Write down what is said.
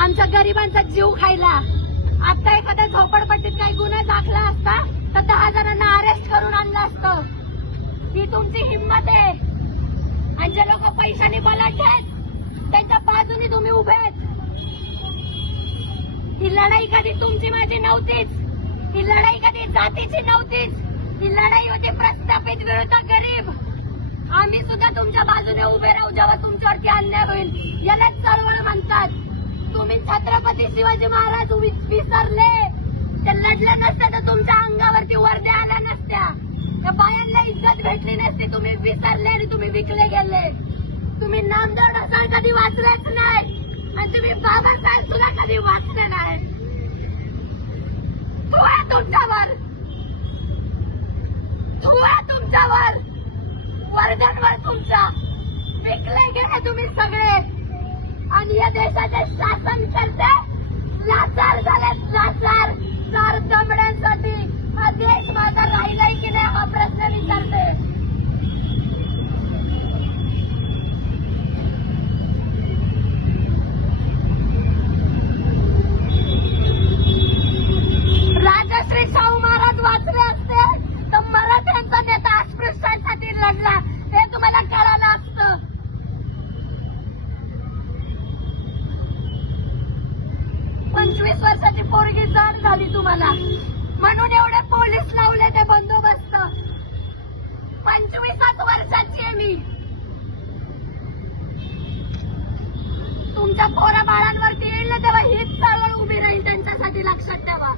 आमच्या गरिबांचा जीव खायला. आता एखाद्या झोपडपट्टीत काही गुन्हा दाखला असता तर 10 जणांना अरेस्ट करून आणलं असतं. ही तुमची हिंमत आहे. आणि जे लोक पैशाने बलाढ्य आहेत त्यांच्या बाजूने तुम्ही उभे आहेत. ही लढाई कधी तुमची माझी नव्हतीच. ही लढाई कधी जातीची नव्हतीच. ही लढाई होती प्रस्थापित विरुद्ध गरीब. आम्ही सुद्धा तुमच्या बाजूने उभे राहू जेव्हा तुमच्यावरती अन्याय होईल. यालाच चळवळ म्हणतात. तुम्ही छत्रपती शिवाजी महाराज विसरले. ते लढलं नसतं तर तुमच्या अंगावरती वर्द्या आल्या नसत्या. त्या बायांना इज्जत भेटली नसती. तुम्ही विसरले आणि तुम्ही विकले गेले. तुम्ही नामदेव ढसाळ कधी वाचलेच नाही आणि तुम्ही बाबासाहेब सुद्धा कधी वाचले नाही. तू आहे तुमच्यावर, तू आहे तुमच्यावर, वर्गांवर तुमच्या विकले गेले तुम्ही सगळे. आणि या देशाचे शासन करते लाचार झाले. लाचार 4 दमड्यांसाठी हा देश माझा राहिलाय की नाही हा प्रश्न विचारते. राजश्री शाहू महाराज वाचले असते तर मराठ्यांचा नेता अस्पृश्यांसाठी लढला हे तुम्हाला कळालं असतं. 25 वर्षाची पोरगी जाण झाली तुम्हाला म्हणून एवढे पोलीस लावले ते बंदोबस्त. 25 वर्षाची आहे मी. तुमच्या पोरा बाळांवरती येईल ना तेव्हा हीच चळवळ उभी राहील त्यांच्यासाठी. लक्षात ठेवा.